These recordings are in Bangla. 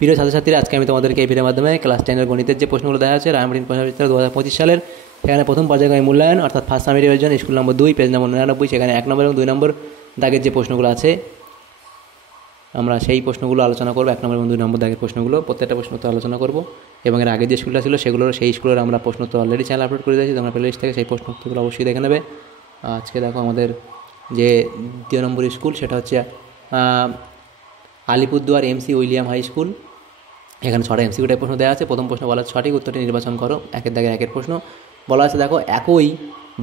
প্রিয় ছাত্রছাত্রীরা, আজকে আমি তোমাদেরকে এই ভিডিওর মাধ্যমে ক্লাস 10 গণিতের যে প্রশ্নগুলো দেখা আছে রায়মার্টিন প্রশ্নবিচিত্র 2025 সালের, সেখানে প্রথম পর্যায়ক্রমিক মূল্যায়ন অর্থাৎ ফার্স্ট সামি revision school number 2 page number 99, সেখানে 1 নম্বর এবং 2 নম্বর দাগের যে প্রশ্নগুলো আছে আমরা সেই প্রশ্নগুলো আলোচনা করব। 1 নম্বর এবং 2 নম্বর দাগের প্রশ্নগুলো প্রত্যেকটা প্রশ্ন তো আলোচনা করব, এবং এর আগে যে স্কুলটা ছিল সেই স্কুলের আমরা প্রশ্ন তো অলরেডি চ্যানেল আপলোড করে দিয়েছি, তোমরা প্লেলিস্ট থেকে সেই প্রশ্নগুলো অবশ্যই দেখে নেবে। আজকে দেখো আমাদের যে 2 নম্বর স্কুল সেটা হচ্ছে Alipurduar MC William high school. এখানে 6টা এমসিকিউ টাইপ প্রশ্ন দেওয়া আছে। প্রথম প্রশ্ন বলা আছে সঠিক উত্তরটি নির্বাচন করো। 1 দাগের 1 প্রশ্ন বলা আছে, দেখো একই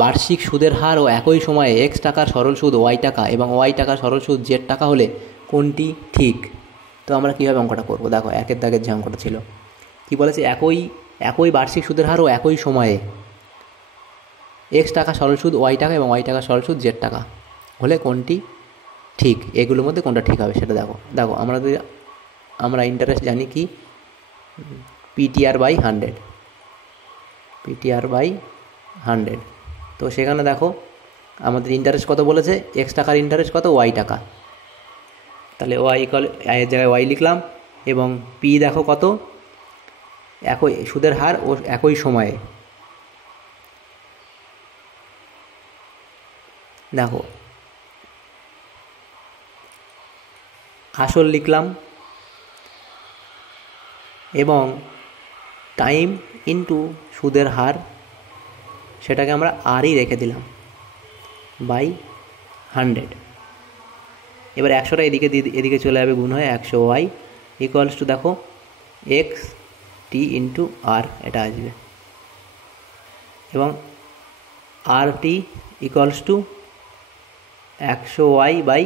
বার্ষিক সুদের হার ও একই সময়ে এক্স টাকার সরল সুদ ওয়াই টাকা এবং ওয়াই টাকার সরল সুদ জেড টাকা হলে কোনটি ঠিক? তো আমরা কীভাবে অঙ্কটা করব? দেখো 1 দাগের যে অঙ্কটা ছিল কী বলেছে, একই বার্ষিক সুদের হার ও একই সময়ে এক্স টাকা সরল সুদ ওয়াই টাকা এবং ওয়াই টাকা সরল সুদ জেড টাকা হলে কোনটি ঠিক? এগুলোর মধ্যে কোনটা ঠিক হবে সেটা দেখো। আমরা ইন্টারেস্ট জানি কি PTR/100, PTR/100। তো সেখানে দেখো আমাদের ইন্টারেস্ট কত বলেছে, এক্স টাকার ইন্টারেস্ট কত, ওয়াই টাকা। তাহলে ওয়াই ইকুয়াল এর জায়গায় ওয়াই লিখলাম, এবং পি দেখো কত, একই সুদের হার ও একই সময়ে। দেখো আসল লিখলাম এবং টাইম ইনটু সুদের হার সেটাকে আমরা আরই রেখে দিলাম বাই 100। এবার 100টা এদিকে চলে যাবে, গুণ হয়ে 100 ওয়াই ইকুয়ালস টু দেখো এক্স টি ইন্টু আর, এটা আসবে, এবং আর T equals to 100 Y by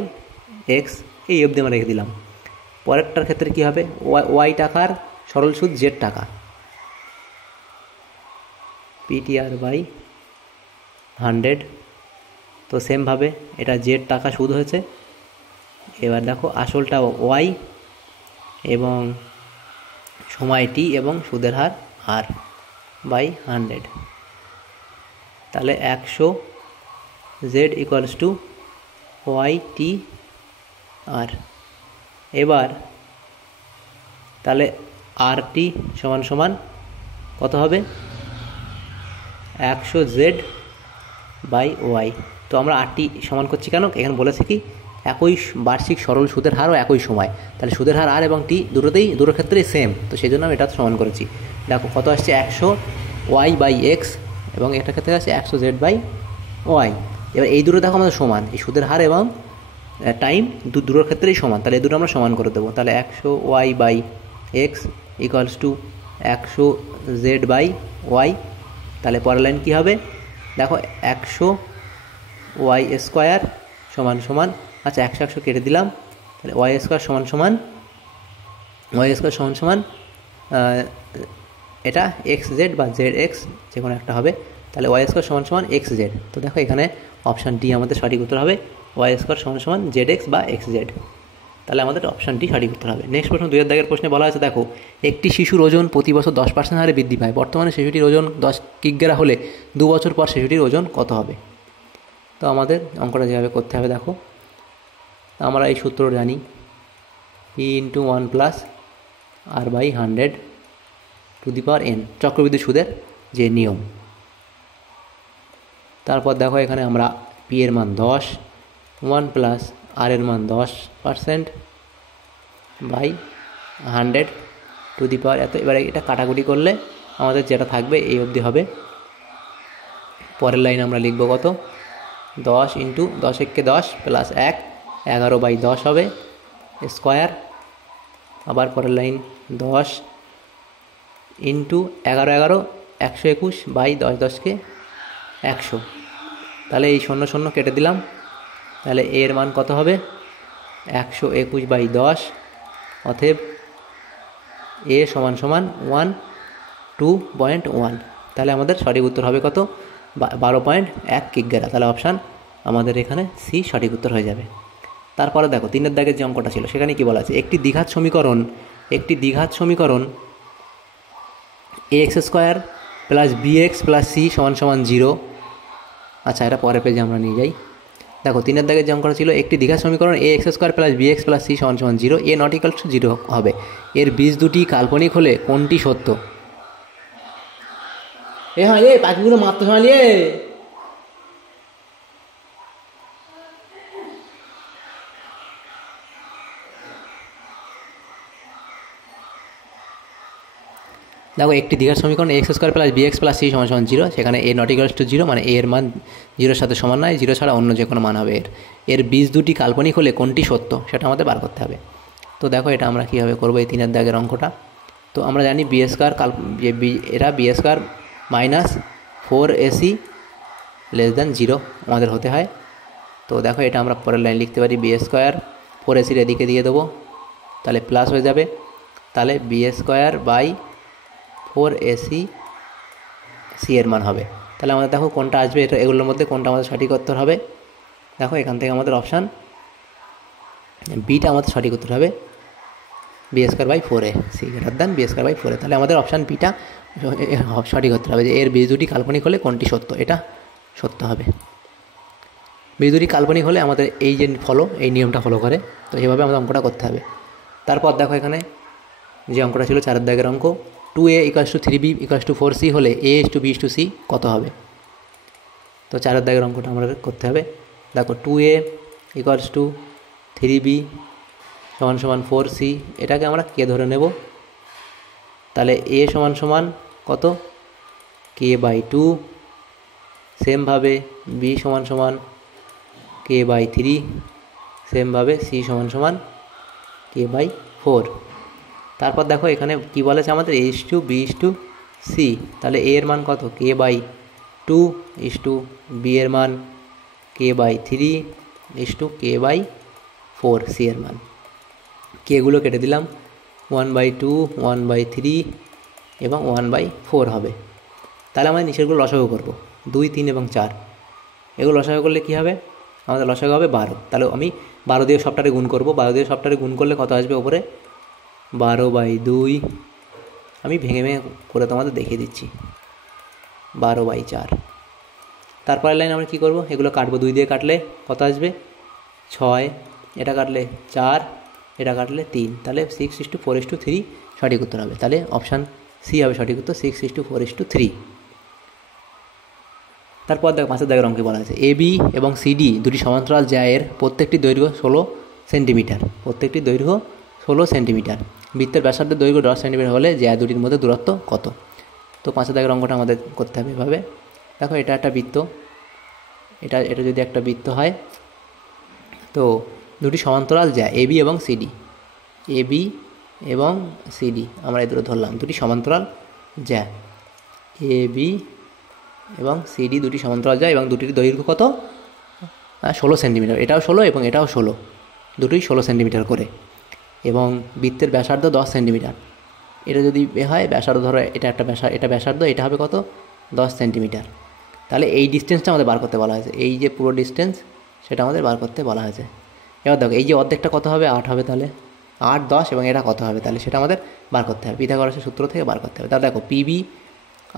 X, এই অবধি আমরা রেখে দিলাম। পরেরটার ক্ষেত্রে কী হবে, ওয়াই টাকার সরল সুদ জেড টাকা, PTR/100। তো সেমভাবে এটা জেড টাকা সুদ হয়েছে। এবার দেখো আসলটা ওয়াই এবং সময় টি এবং সুদের হার আর বাই 100। তাহলে 100 Z equals to Y T আর। এবার তাহলে আর টি সমান সমান কত হবে, 100 জেড বাই ওয়াই। তো আমরা আর টি সমান করছি কেন, এখানে বলেছে কি একই বার্ষিক সরল সুদের হার ও একই সময়, তাহলে সুদের হার আর এবং টি দুটোর ক্ষেত্রেই সেম, তো সেই জন্য আমি এটা সমান করেছি। দেখো কত আসছে, 100 ওয়াই বাই এক্স, এবং এটার ক্ষেত্রে আসছে 100 জেড বাই ওয়াই। এবার এই দুটো দেখো আমাদের সমান, এই সুদের হার এবং টাইম দুটোর ক্ষেত্রেই সমান, তাহলে এই দুটো আমরা সমান করে দেবো। তাহলে 100 Y by X equals to 100 Z by Y. তাহলে পরের লাইন কী হবে, দেখো 100 ওয়াই স্কোয়ার সমান সমান, আচ্ছা 100 কেটে দিলাম, তাহলে ওয়াই স্কোয়ার সমান সমান এটা এক্স জেড বা জেড এক্স যে কোনো একটা হবে, তাহলে ওয়াই স্কোয়ার সমান সমান এক্স জেড। তো দেখো এখানে অপশান ডি আমাদের সঠিক উত্তর হবে, ওয়াই স্কোয়ার সমান সমান জেড এক্স বা এক্স জেড। তাহলে আমাদের অপশান ডি সঠিক উত্তর হবে। নেক্সট প্রশ্ন 2 দাগের প্রশ্নে বলা আছে, দেখো একটি শিশুর ওজন প্রতি বছর 10% হারে বৃদ্ধি পায়। বর্তমানে শিশুটির ওজন 10 কিগ্রা হলে 2 বছর পর শিশুটির ওজন কত হবে? তো আমাদের অঙ্কটা যেভাবে করতে হবে, দেখো আমরা এই সূত্র জানি, ই into 1 plus R by 100 to the power N, চক্রবৃদ্ধি সুদের যে নিয়ম। তারপর দেখো এখানে আমরা পি এর মান 10, 1 প্লাস আর এর মান 10% বাই 100 টু দি পাওয়ার এত। এবারে এটা কাটাকুটি করলে আমাদের যেটা থাকবে এই অবধি হবে। পরের লাইন আমরা লিখব কত, 10 ইন্টু 10 একে 10 প্লাস 1, 11 বাই 10 হবে স্কোয়ার। আবার পরের লাইন 10 ইন্টু 11 121 বাই 10 10কে 100। তাহলে এই 0 0 কেটে দিলাম, তাহলে এর মান কত হবে, 121 বাই 10, অতএব এ সমান সমান 102.1। তাহলে আমাদের সঠিক উত্তর হবে কত, 12.1 কিগ্রা। তাহলে অপশান আমাদের এখানে সি সঠিক উত্তর হয়ে যাবে। তারপরে দেখো 3 দাগের যে অঙ্কটা ছিল সেখানে কি বলা আছে, একটি দ্বিঘাত সমীকরণ ax square plus bx plus c সমান সমান 0। আচ্ছা এটা পরের পেজে আমরা নিয়ে যাই। দেখো 3-এর দাগের যে অঙ্কটা ছিল, একটি দ্বিঘাত সমীকরণ A X square plus B X plus C সমান সমান 0, এ নট ইকাল টু 0 হবে। এর বীজ দুটি কাল্পনিক হলে কোনটি সত্য? হ্যাঁ পাখিগুলো মারতে শোনালিয়ে। দেখো একটি দ্বিঘাত সমীকরণ X square plus B X plus C সমান সমান 0, সেখানে এ নট ইকালস টু 0 মানে এ এর মান 0-এর সাথে সমান নয়, 0 ছাড়া অন্য যে কোনো মান হবে এর বীজ দুটি কাল্পনিক হলে কোনটি সত্য সেটা আমাদের বার করতে হবে। তো দেখো এটা আমরা কীভাবে করবো এই 3-এর দাগের অঙ্কটা। তো আমরা জানি বি স্কোয়ার এরা B square minus 4ac less than 0 আমাদের হতে হয়। তো দেখো এটা আমরা পরের লাইন লিখতে পারি, বি স্কোয়ার 4ac এদিকে দিয়ে দেবো, তাহলে প্লাস হয়ে যাবে, তাহলে B square by 4ac C এর মান হবে। তাহলে আমাদের দেখো কোনটা আসবে, এটা এগুলোর মধ্যে কোনটা আমাদের সঠিক উত্তর হবে। দেখো এখান থেকে আমাদের অপশান বিটা আমাদের সঠিক উত্তর হবে, B square by 4ac greater than B square by 4a। তাহলে আমাদের অপশান বিটা সঠিক উত্তর হবে যে এর বীজ দুটি কাল্পনিক হলে কোনটি সত্য, এটা সত্য হবে। বীজ দুটি কাল্পনিক হলে আমাদের এই যে এই নিয়মটা ফলো করে, তো এইভাবে আমাদের অঙ্কটা করতে হবে। তারপর দেখো এখানে যে অঙ্কটা ছিল 4-এর দাগের অঙ্ক, 2a = 3b = 4c হলে a is to b is to c কত হবে? তো 4-এর দাগের অঙ্কটা আমাদের করতে হবে। দেখো 2a = 3b = 4c, এটাকে আমরা কে ধরে নেব, তাহলে a সমান কত k/2, সেমভাবে b সমান k/3, সেমভাবে c সমান k/4। তারপর দেখো এখানে কি বলেছে আমাদের a is to b is to c, তাহলে a এর মান কত k/2 is to b এর মান k/3 is to k/4, c এর মান কেগুলো কেটে দিলাম, 1/2 1/3 এবং 1/4 হবে। তাহলে আমাদের নিচেরগুলো লসাগু করবো, 2 3 এবং 4, এগুলো লসাগু করলে কী হবে, আমাদের লসাগু হবে 12। তাহলে আমি 12 দিয়ে সবটারে গুণ করবো, 12 দিয়ে সবটারে গুণ করলে কত আসবে ওপরে, 12/2, আমি ভেঙে করে তোমাদের দেখিয়ে দিচ্ছি, 12/4। তারপরের লাইন আমরা কী করবো, এগুলো কাটবো, 2 দিয়ে কাটলে কত আসবে 6, এটা কাটলে 4, এটা কাটলে 3, তাহলে 6:4:3 সঠিক উত্তর হবে। তাহলে অপশান সি হবে সঠিক উত্তর, 6:4:3। তারপর দেখো 5-এর দাগের অঙ্কে বলা আছে এবি এবং সিডি দুটি সমান্তরাল যা এর প্রত্যেকটি দৈর্ঘ্য 16 সেন্টিমিটার, প্রত্যেকটি দৈর্ঘ্য 16 সেন্টিমিটার, বৃত্তের ব্যাসার্ধের দৈর্ঘ্য 10 সেন্টিমিটার হলে যা দুটির মধ্যে দূরত্ব কত? তো 5-এর দাগের অঙ্কটা আমাদের করতে হবে এভাবে। দেখো এটা একটা বৃত্ত, এটা যদি একটা বৃত্ত হয়, তো দুটি সমান্তরাল যা এবি এবং সিডি, এবি এবং সিডি আমরা এই দুটো ধরলাম দুটি সমান্তরাল যা, এবি এবং সিডি দুটি সমান্তরাল যা এবং দুটির দৈর্ঘ্য কত 16 সেন্টিমিটার, এটাও 16 এবং এটাও 16, দুটোই 16 সেন্টিমিটার করে, এবং বৃত্তের ব্যাসার্ধ 10 সেন্টিমিটার। এটা যদি হয় ব্যাসার্ধ ধরো, এটা একটা এটা ব্যাসার্ধ, এটা হবে কত 10 সেন্টিমিটার। তাহলে এই ডিস্টেন্সটা আমাদের বার করতে বলা হয়েছে, এই যে পুরো ডিস্টেন্স সেটা আমাদের বার করতে বলা হয়েছে। এবার দেখো এই যে অর্ধেকটা কত হবে 8 হবে, তাহলে 8 10 এবং এটা কত হবে, তাহলে সেটা আমাদের বার করতে হবে, পিথাগোরাসের সূত্র থেকে বার করতে হবে। তাহলে দেখো পিবি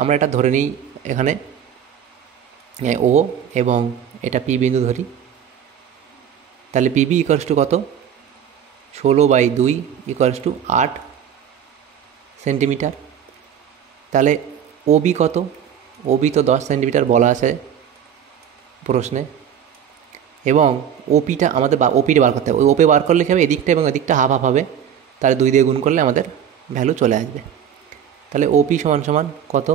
আমরা এটা ধরে নিই এখানে ও, এবং এটা পি বিন্দু ধরি, তাহলে পিবি = কত 16/2 = 8 সেন্টিমিটার। তাহলে ওবি কত, ওবি তো 10 সেন্টিমিটার বলা আছে প্রশ্নে, এবং ওপিটা আমাদের ওপিটা বার করতে হবে। ওই ওপি বার করলে কী হবে, এদিকটা এবং এদিকটা হাফ হাফ হবে, তাহলে 2 দিয়ে গুণ করলে আমাদের ভ্যালু চলে আসবে। তাহলে ওপি সমান কত,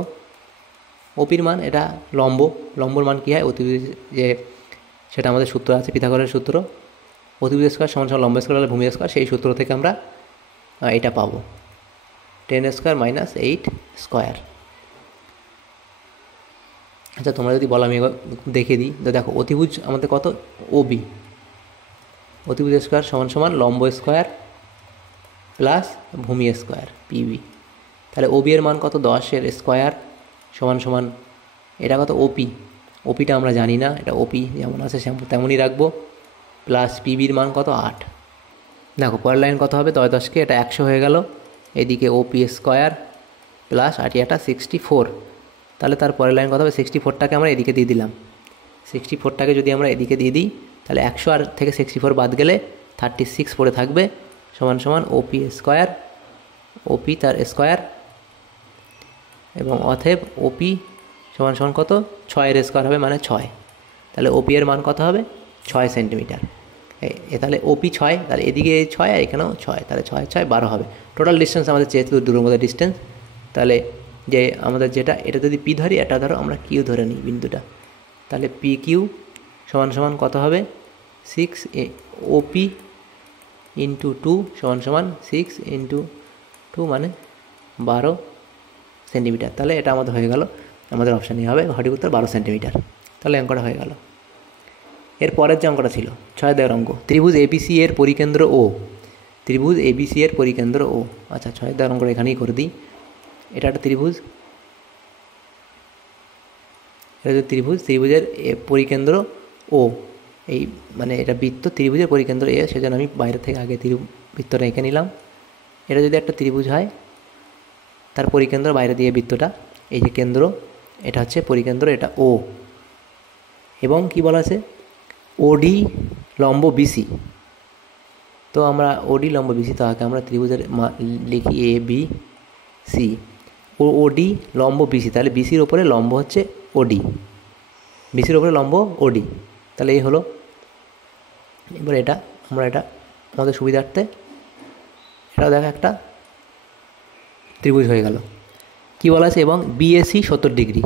ওপির মান এটা লম্বর মান কী হয়, অতিভুজ যে সেটা আমাদের সূত্র আছে পিথাগোরাসের সূত্র, অতিভুজ স্কয়ার সমান লম্ব স্কয়ার হলে ভূমি স্কয়ার, সেই সূত্র থেকে আমরা এটা পাবো 10² - 8 স্কয়ার। আচ্ছা তোমরা যদি বলো আমি দেখে দিই, তো দেখো অতিভুজ আমাদের কত ওবি, অতিভুজ স্কয়ার সমান লম্ব স্কয়ার প্লাস ভূমি স্কয়ার পিবি, তাহলে ওবি এর মান কত 10 স্কয়ার সমান এটা কত ওপি, ওপিটা আমরা জানি না, এটা ওপি যেমন আছে তেমনই রাখবো, প্লাস পিবির মান কত 8। দেখো পরের লাইন কত হবে 10 10কে এটা 100 হয়ে গেল, এদিকে ওপি স্কয়ার প্লাস 8 64, তাহলে তার পরের লাইন কত হবে 64টাকে আমরা এদিকে দিয়ে দিলাম, 64টাকে যদি আমরা এদিকে দিয়ে দিই তাহলে 100 আর থেকে 64 বাদ গেলে 36 পড়ে থাকবে, সমান সমান ওপি স্কোয়ার, ওপি তার স্কোয়ার, এবং অতএব ওপি সমান সমান কত, 6 স্কোয়ার হবে মানে 6। তাহলে ওপি এর মান কত হবে, 6 সেন্টিমিটার। তাহলে ওপি 6, তাহলে এদিকে 6 আর এখানেও 6, তাহলে 6 6 12 হবে। টোটাল ডিস্টেন্স আমাদের যেহেতু দূরের মধ্যে ডিস্টেন্স, তাহলে যে আমাদের যেটা, এটা যদি পি ধরি, এটা ধরো আমরা কিউ ধরে নিই বিন্দুটা, তাহলে পি কিউ সমান সমান কত হবে, 6 ওপি ইন্টু 2 সমান সমান 6 ইন্টু 2 মানে 12 সেন্টিমিটার। তাহলে এটা আমাদের হয়ে গেল, আমাদের অপশানই হবে সঠিক উত্তর 12 সেন্টিমিটার। তাহলে অঙ্কটা হয়ে গেল। এর পরের যে অঙ্কটা ছিল 6 দাগের অঙ্ক, ত্রিভুজ এবিসি এর পরিকেন্দ্র ও, ত্রিভুজ এবিসি এর পরিকেন্দ্র ও। আচ্ছা 6 দাগের অঙ্কটা এখানেই করে দিই। এটা একটা ত্রিভুজ, এটা হচ্ছে ত্রিভুজ, ত্রিভুজের পরিকেন্দ্র ও, এই মানে এটা বৃত্ত, ত্রিভুজের পরিকেন্দ্র এ, সেজন্য আমি বাইরে থেকে আগে বৃত্তটা এঁকে নিলাম। এটা যদি একটা ত্রিভুজ হয়, তার পরিকেন্দ্র বাইরে দিয়ে বৃত্তটা, এই যে কেন্দ্র, এটা হচ্ছে পরিকেন্দ্র, এটা ও, এবং কি বলা আছে, ওডি লম্ব বিসি। তো আমরা ওডি লম্ব বিসি, তো আগে আমরা ত্রিভুজের লিখি এ বি সি, ও ওডি লম্ব বিসি, তাহলে বিসির ওপরে লম্ব হচ্ছে ওডি, বিসির ওপরে লম্ব ওডি, তাহলে এই হলো। এবার এটা আমরা, এটা আমাদের সুবিধার্থে এটাও দেখা একটা ত্রিভুজ হয়ে গেল। কি বলা আছে, এবং বিএসি 70 ডিগ্রি,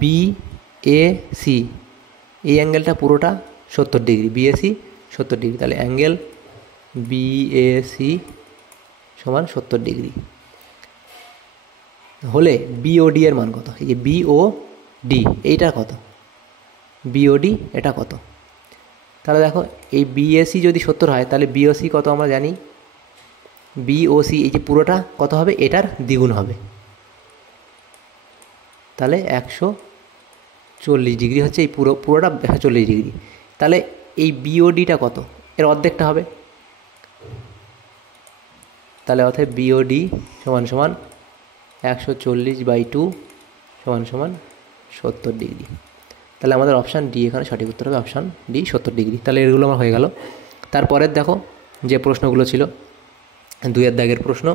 বিএসি এই অ্যাঙ্গেলটা পুরোটা 70 ডিগ্রি, বিএসি 70 ডিগ্রি, তাহলে অ্যাঙ্গেল বিএসি সমান 70 ডিগ্রি হলে বিওডি এর মান কত, এই যে বিওডি এইটা কত, বিওডি এটা কত। তাহলে দেখো, এই বিএসি যদি 70 হয়, তাহলে বিওসি কত আমরা জানি, বিওসি এই যে পুরোটা কত হবে, এটার দ্বিগুণ হবে, তাহলে 140 ডিগ্রি হচ্ছে এই পুরোটা 140 ডিগ্রি। তাহলে এই বিওডিটা কত, এর অর্ধেকটা হবে, তাহলে অর্থাৎ বিওডি সমান সমান 140/2 সমান সমান 70 ডিগ্রি। তাহলে আমাদের অপশান ডি এখানে সঠিক উত্তর হবে, অপশান ডি 70 ডিগ্রি। তাহলে এগুলো আমার হয়ে গেল। তারপরের দেখো যে প্রশ্নগুলো ছিল, 2 দাগের প্রশ্ন,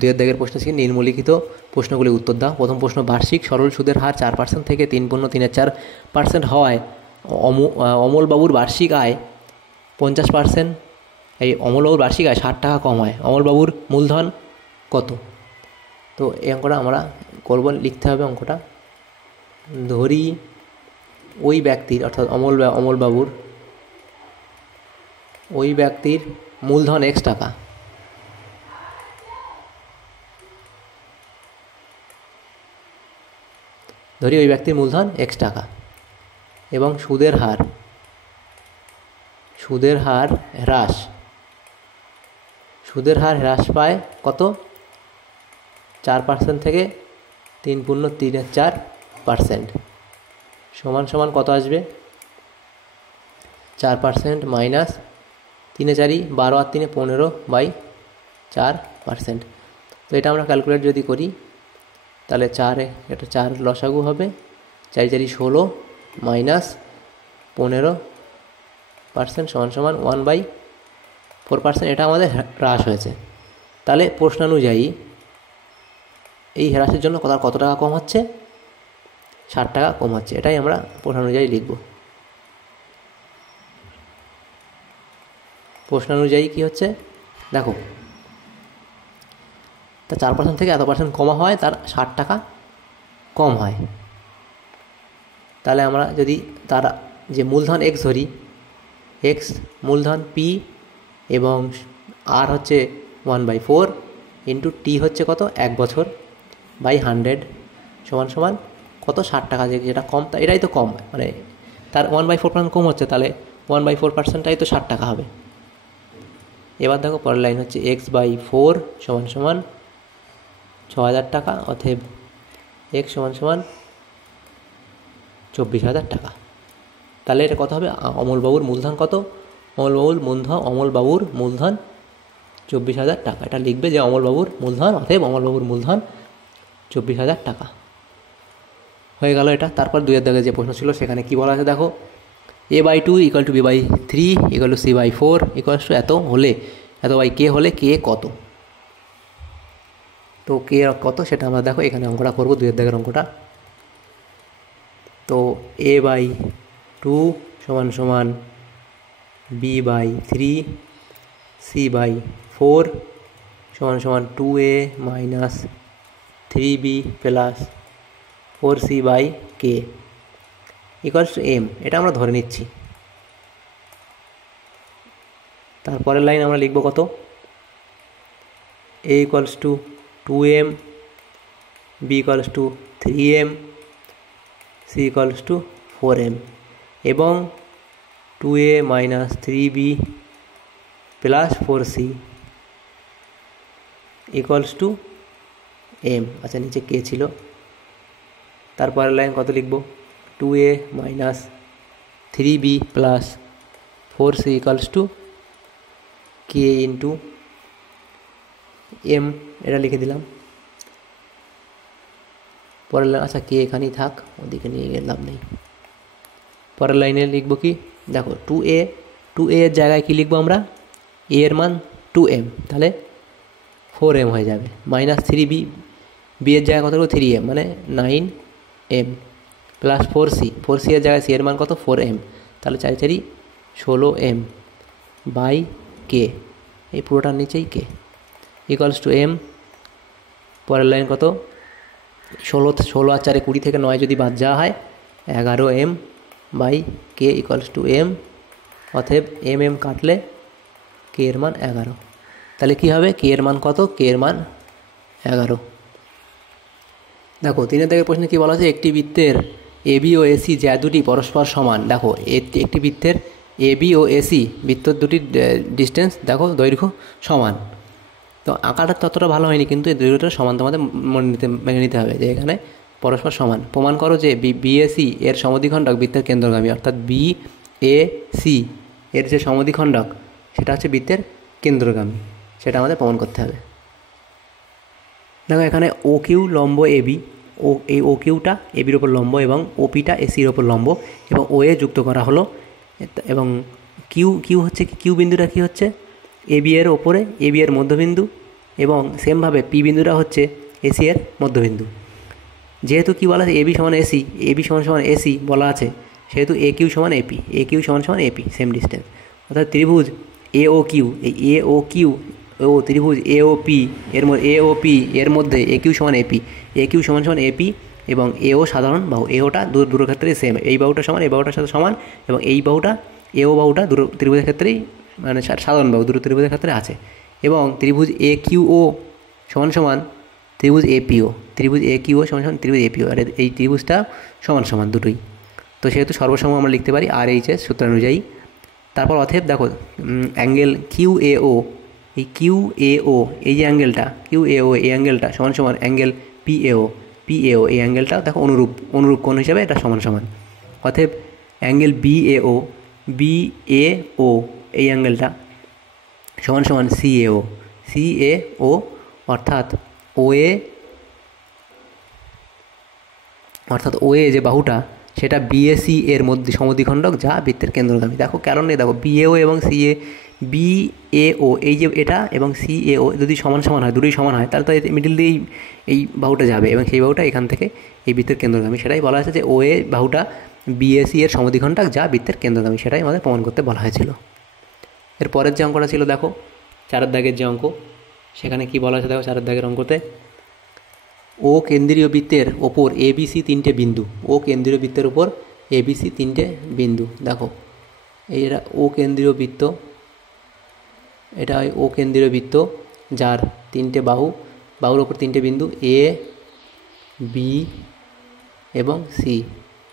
2 দাগের প্রশ্ন ছিল নিম্নলিখিত প্রশ্নগুলি উত্তর দাও। প্রথম প্রশ্ন, বার্ষিক সরল সুদের হার 4% থেকে 3.34% হওয়ায় অমলবাবুর বার্ষিক আয় 50%, এই অমলবাবুর বার্ষিক আয় 60 টাকা কম হয়, অমলবাবুর মূলধন কত? তো এই অঙ্কটা আমরা করব, লিখতে হবে অঙ্কটা। ধরি ওই ব্যক্তির, অর্থাৎ অমলবাবুর, ওই ব্যক্তির মূলধন X টাকা, ধরি ওই ব্যক্তির মূলধন X টাকা, এবং সুদের হার হ্রাস, সুদের হার হ্রাস পায় কত, 4% থেকে 3.34%, সমান সমান কত আসবে, 4% মাইনাস 3 4 12 আর 3 15/4%। তো এটা আমরা ক্যালকুলেট যদি করি, তাহলে 4 এটা 4 লসাগু হবে, 4 4 16 মাইনাস 15% সমান সমান 1/4%। এটা আমাদের হ্রাস হয়েছে। তাহলে প্রশ্নানুযায়ী এই হ্রাসের জন্য কত টাকা কম হচ্ছে, 60 টাকা কম হচ্ছে, এটাই আমরা প্রশ্নানুযায়ী লিখব। প্রশ্নানুযায়ী কী হচ্ছে দেখো, তা 4% থেকে এত % কমা হয়, তার 60 টাকা কম হয়। তাহলে আমরা যদি তার যে মূলধন X ধরি, X মূলধন P এবং R হচ্ছে 1/4 ইন্টু T হচ্ছে কত, 1 বছর বাই 100 সমান সমান কত, 60 টাকা, যেটা কম, তা এটাই তো কম, মানে তার 1/4% কম হচ্ছে, তাহলে 1/4%টাই তো 60 টাকা হবে। এবার দেখো পরের লাইন হচ্ছে X/4 সমান সমান 6000 টাকা, অতএব X সমান সমান 24,000 টাকা। তাহলে এটা কত হবে, অমলবাবুর মূলধন কত, অমলবাবুর মূলধন 24,000 টাকা। এটা লিখবে যে অমলবাবুর মূলধন, অতএব অমলবাবুর মূলধন 24,000 টাকা হয়ে গেল এটা। তারপর 2 দাগে যে প্রশ্ন ছিল সেখানে কি বলা আছে দেখো, a by 2 equal to b by 3 equal to c by 4 equal to এত হলে, এত বাই কে হলে কে কত। তো কে কত সেটা আমরা দেখো এখানে অঙ্কটা করবো, 2 এর দাগের অঙ্কটা। তো a বাই 2 সমান সমান b বাই 3 c বাই 4 সমান সমান 2a minus 3b plus 4c by K equals to M, এটা আমরা ধরে নিচ্ছি। তারপরের লাইন আমরা লিখব কত, a equals to 2m, b equals to 3m, c equals to 4m এবং 2a minus 3b plus 4c equals to M. আচ্ছা নিচে কে ছিল, তারপরের লাইন কত লিখব, 2a minus 3b plus 4c equals to K into M, এটা লিখে দিলাম। পরের লাইন, আচ্ছা কে এখানেই থাক, ওদিকে নিয়ে গেলাম নেই। পরের লাইনে লিখব কি, দেখো 2a এর জায়গায় কি লিখবো আমরা, a এর মান 2m, তাহলে 4m হয়ে যাবে, মাইনাস 3b, b এর জায়গায় কত হলো 3m মানে 9m প্লাস 4c এর জায়গায় c এর মান কত 4m, তাহলে 4 4 16m বাই কে, এই পুরোটার নিচেই কে ইকুয়ালস টু এম। পরের লাইন কত, 16 আর 4 20 থেকে 9 যদি বাদ যাওয়া হয় 11m by K equals to M. অতএব এম কাটলে কে এর মান 11, তাহলে কী হবে, কে এর মান কত, কে এর মান 11। দেখো 3 থেকে প্রশ্নে কী বলা আছে, একটি বৃত্তের এবি ও এসি যা দুটি পরস্পর সমান, দেখো একটি বৃত্তের এবি ও এসি বৃত্তর দুটি ডিস্টেন্স দেখো দৈর্ঘ্য সমান। তো আঁকাটা ততটা ভালো হয়নি, কিন্তু এই দৈর্ঘ্যটা সমান তোমাদের মেনে নিতে হবে যে এখানে পরস্পর সমান। প্রমাণ করো যে বিএসি এর সমদ্বিখণ্ডক বৃত্তের কেন্দ্রগামী, অর্থাৎ বিএসি এর যে সমদ্বিখণ্ডক সেটা হচ্ছে বৃত্তের কেন্দ্রগামী, সেটা আমাদের প্রমাণ করতে হবে। দেখো এখানে ও কিউ লম্ব এবি, এই ও কিউটা এবির ওপর লম্ব এবং ওপিটা এসির ওপর লম্ব এবং ও এ যুক্ত করা হলো, এবং কিউ হচ্ছে কিউ বিন্দুটা কী হচ্ছে এবি এর ওপরে, এবি এর মধ্যবিন্দু, এবং সেমভাবে পি বিন্দুটা হচ্ছে এসি এর মধ্যবিন্দু। যেহেতু কী বলা আছে এবি সমান এসি, এবি সমান সমান এসি বলা আছে, সেহেতু এ কিউ সমান এপি, এ কিউ সমান সমান এপি, সেম ডিস্টেন্স। অর্থাৎ ত্রিভুজ এ ও কিউ, এই এ ও কিউ ও ত্রিভুজ এ ও পি এর মধ্যে এ কিউ সমান এপি, এ কিউ সমান সমান এপি এবং এ ও সাধারণ বাহু, এ ওটা দুটো ক্ষেত্রে সেম, এই বাহুটা সমান এই বাহুটার সাথে সমান, এবং এই বাহুটা এ ও বাহুটা দুটো ত্রিভুজের ক্ষেত্রেই মানে সাধারণ বাহু দুটো ত্রিভুজের ক্ষেত্রে আছে। এবং ত্রিভুজ এ কিউ ও সমান সমান ত্রিভুজ এপিও, ত্রিভুজ এ কিউ ও সমান সমান ত্রিভুজ এপিও, আর এই ত্রিভুজটা সমান সমান দুটোই। তো সেহেতু সর্বসম আমরা লিখতে পারি আর এইচ এস সূত্র অনুযায়ী। তারপর অতএব দেখো অ্যাঙ্গেল কিউ এ ও, এই কিউ এ ও এই যে অ্যাঙ্গেলটা কিউ এ ও এই অ্যাঙ্গেলটা সমান সমান অ্যাঙ্গেল পি এ ও এই অ্যাঙ্গেলটা দেখো অনুরূপ কোণ হিসাবে এটা সমান সমান। অতএব অ্যাঙ্গেল বি এ ও এই অ্যাঙ্গেলটা সমান সমান সি এ ও অর্থাৎ ও এ যে বাহুটা সেটা বিএসি এর মধ্যে সমদ্বিখণ্ডক যা বৃত্তের কেন্দ্রগামী। দেখো কারণ নেই, দেখো বিএও এবং বিএও এই যে এটা এবং সিএও যদি সমান সমান হয়, দুটোই সমান হয়, তাহলে তো মিডিল দিয়েই এই বাহুটা যাবে এবং সেই বাহুটা এখান থেকে এই বৃত্তের কেন্দ্রগামী। সেটাই বলা হয়েছে যে ও এ বাহুটা বিএসি এর সমদ্বিখণ্ডক যা বৃত্তের কেন্দ্রগামী, সেটাই আমাদের প্রমাণ করতে বলা হয়েছিল। এর পরের যে অঙ্কটা ছিল দেখো 4 দাগের যে অঙ্ক, সেখানে কি বলা হয়েছে দেখো 4 দাগের অঙ্কতে, ও কেন্দ্রীয় বৃত্তের ওপর এবিসি 3টে বিন্দু, ও কেন্দ্রীয় বৃত্তের ওপর এবিসি 3টে বিন্দু। দেখো এটা ও কেন্দ্রীয় বৃত্ত, এটা ও কেন্দ্রীয় বৃত্ত যার 3টে বাহুর ওপর 3টে বিন্দু এ বি এবং সি,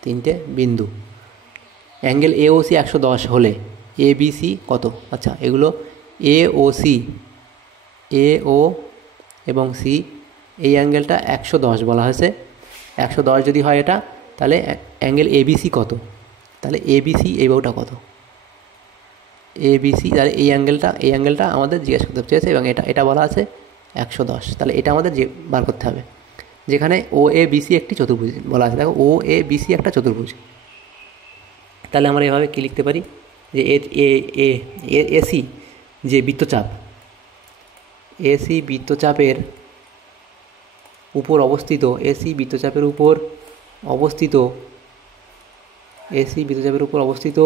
3টে বিন্দু। অ্যাঙ্গেল এ ও সি 110 হলে এ বি সি কত? আচ্ছা এগুলো এ ও সি, এ ও এবং সি এই অ্যাঙ্গেলটা 110 বলা হয়েছে। 110 যদি হয় এটা, তাহলে অ্যাঙ্গেল এবিসি কত? তাহলে এবিসি এই বাহুটা কত? এবিসি, তাহলে এই অ্যাঙ্গেলটা আমাদের জিজ্ঞেস করতে চেয়েছে এবং এটা বলা আছে 110, তাহলে এটা আমাদের বার করতে হবে। যেখানে ও এ বিসি একটি চতুর্ভুজ বলা আছে, দেখো ও এ বিসি একটা চতুর্ভুজ, তাহলে আমরা এভাবে কী লিখতে পারি যে এসি যে বৃত্তচাপ, এসি বৃত্তচাপের উপর অবস্থিত, এসি বৃত্তচাপের উপর অবস্থিত, এসি বৃত্তচাপের উপর অবস্থিত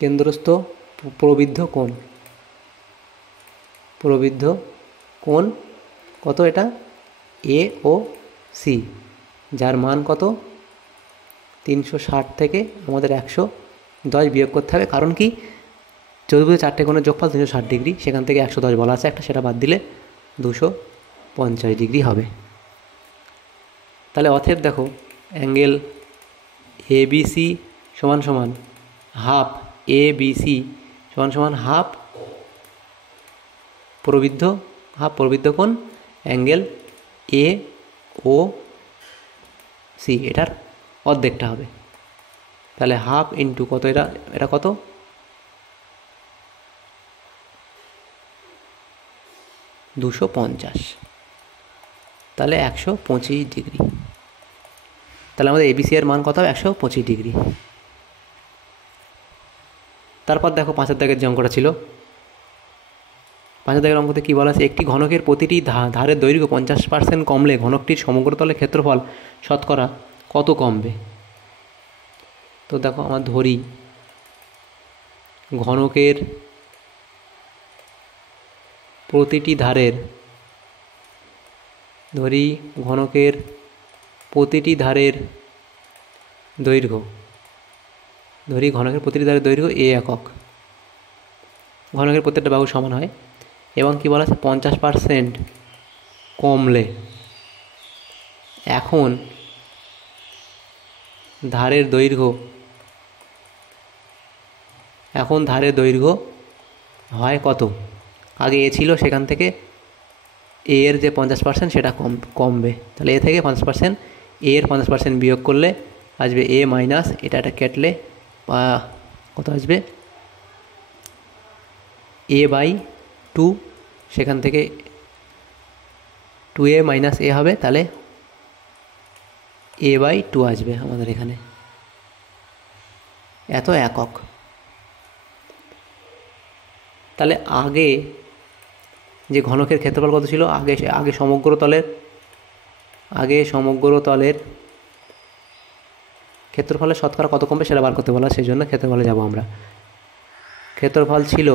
কেন্দ্রস্থ প্রবৃদ্ধ কোণ, প্রবৃদ্ধ কোণ কত, এটা এ ও সি, যার মান কত 360 থেকে আমাদের 110 বিয়োগ করতে হবে। কারণ কি, চতুর্ভুজের 4টে কোণের যোগফল 360 ডিগ্রি, সেখান থেকে 110 বলা আছে একটা, সেটা বাদ দিলে 250 ডিগ্রি হবে। তাহলে অতএব দেখো অ্যাঙ্গেল এবিসি সমান সমান হাফ, এবিসি সমান সমান হাফ প্রবৃদ্ধ কোণ অ্যাঙ্গেল এ ও সি, এটার অর্ধেকটা হবে। তাহলে হাফ ইন্টু কত, এটা কত 250, তাহলে 125 ডিগ্রি। তাহলে আমাদের এবিসি এর মান কত হবে 125 ডিগ্রি। তারপর দেখো 5 দাগের যে অঙ্কটা ছিল, 5 দাগের অঙ্কতে কী বলা আছে, একটি ঘনকের প্রতিটি ধারের দৈর্ঘ্য 50% কমলে ঘনকটির সমগ্র তলের ক্ষেত্রফল শতকরা কত কমবে। তো দেখো আমার ধরি ঘনকের প্রতিটি ধারের দৈর্ঘ্য, ঘনকের প্রতিটি ধারের দৈর্ঘ্য এ একক, ঘনকের প্রত্যেকটা বাহু সমান হয়, এবং কি বলা আছে 50% কমলে এখন ধারের দৈর্ঘ্য হয় কত, আগে এ ছিল, সেখান থেকে এ এর যে 50% সেটা কমবে। তাহলে এ থেকে 50%, এ এর 50% বিয়োগ করলে আসবে এ মাইনাস, এটা কেটলে কত আসবে a/2, সেখান থেকে 2a মাইনাস এ হবে, তাহলে a/2 আসবে আমাদের এখানে, এত একক। তাহলে আগে যে ঘনকের ক্ষেত্রফল কত ছিল, আগে সমগ্র তলের ক্ষেত্রফলের শতকরা কত কমবে সেটা বার করতে বলা, সেই জন্য ক্ষেত্রফলে যাব আমরা। ক্ষেত্রফল ছিল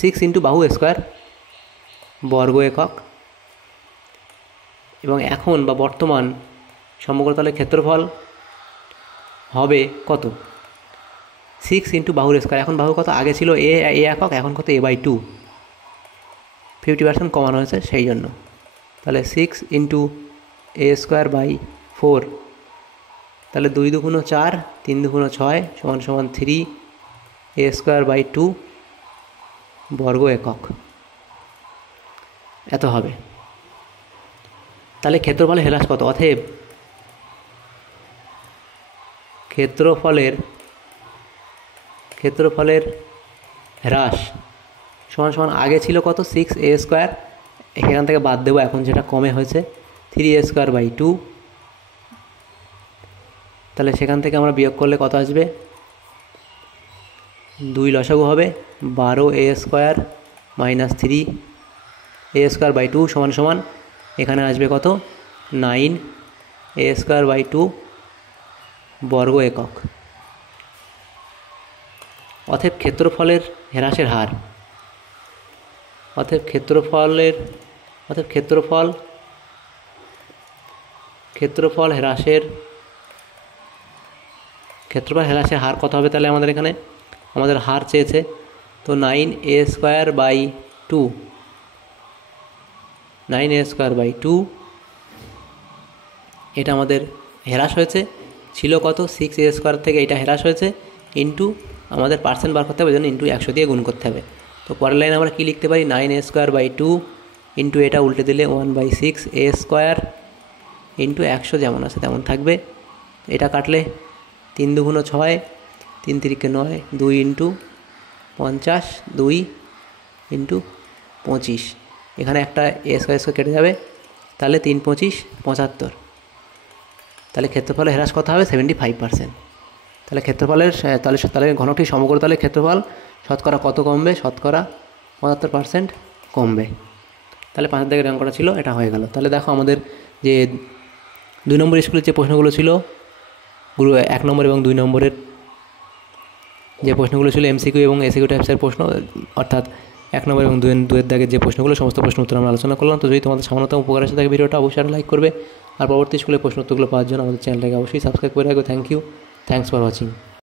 6 ইন্টু বাহু স্কোয়ার বর্গ একক, এবং এখন বা বর্তমান সমগ্র তলের ক্ষেত্রফল হবে কত 6 ইন্টু বাহুর স্কোয়ার। এখন বাহু কত, আগে ছিল এ একক, এখন কত a/2, 50% কমানো হয়েছে সেই জন্য। তাহলে 6 ইন্টু a²/4, তাহলে 2 দুগুণ 4, 3 দুগুণ 6 সমান সমান 3a²/2 বর্গ একক, এত হবে। তাহলে ক্ষেত্রফলের হ্রাস কত, অতএব ক্ষেত্রফলের হ্রাস সমান সমান আগে ছিল কত 6a², এখান থেকে বাদ দেবো, এখন যেটা কমে হয়েছে 3a²/2, তাহলে সেখান থেকে আমরা বিয়োগ করলে কত আসবে, 2 লসাগু হবে 12a² মাইনাস 3a²/2 সমান সমান এখানে আসবে কত 9a²/2 বর্গ একক। অতএব ক্ষেত্রফলের হ্রাসের হার, ক্ষেত্রফল হ্রাসের হার কত হবে, তাহলে আমাদের এখানে আমাদের হার চেয়েছে, তো 9a²/2 এটা আমাদের হ্রাস হয়েছে, ছিল কত 6a² থেকে এটা হ্রাস হয়েছে, ইন্টু আমাদের পার্সেন্ট বার করতে হবে, জন্য ইন্টু 100 দিয়ে গুণ করতে হবে। তো পরের লাইন আমরা কী লিখতে পারি, 9a² ইন্টু এটা উল্টে দিলে 1/6a² ইন্টু 100, যেমন আছে তেমন থাকবে। এটা কাটলে 3 দুগুণ 6, 3 তিরিকে 9, 2 ইন্টু 50, 2 ইন্টু 25, এখানে একটা a² কেটে যাবে, তাহলে 3 25 75, তাহলে ক্ষেত্রফলের হ্রাস কত হবে 75%। তাহলে ক্ষেত্রফলের তাহলে ঘনকটির সমগ্র তাহলে ক্ষেত্রফল শতকরা কত কমবে, শতকরা 75% কমবে। তাহলে 5 দাগের অঙ্কটা ছিল, এটা হয়ে গেল। তাহলে দেখো আমাদের যে 2 নম্বর স্কুলের যে প্রশ্নগুলো ছিল, 1 নম্বর এবং 2 নম্বরের যে প্রশ্নগুলো ছিল MCQ এবং ACQ টাইপসের প্রশ্ন, অর্থাৎ 1 নম্বর এবং 2 দাগের যে প্রশ্নগুলো, সমস্ত প্রশ্ন উত্তর আমরা আলোচনা করলাম। তো যদি তোমাদের সামান্যতম উপকার আসে থাকে ভিডিওটা অবশ্যই লাইক করবে, আর পরবর্তী স্কুলের প্রশ্ন উত্তরগুলো পাওয়ার জন্য আমাদের চ্যানেলটাকে অবশ্যই সাবস্ক্রাইব করে রাখবে। Thanks for watching.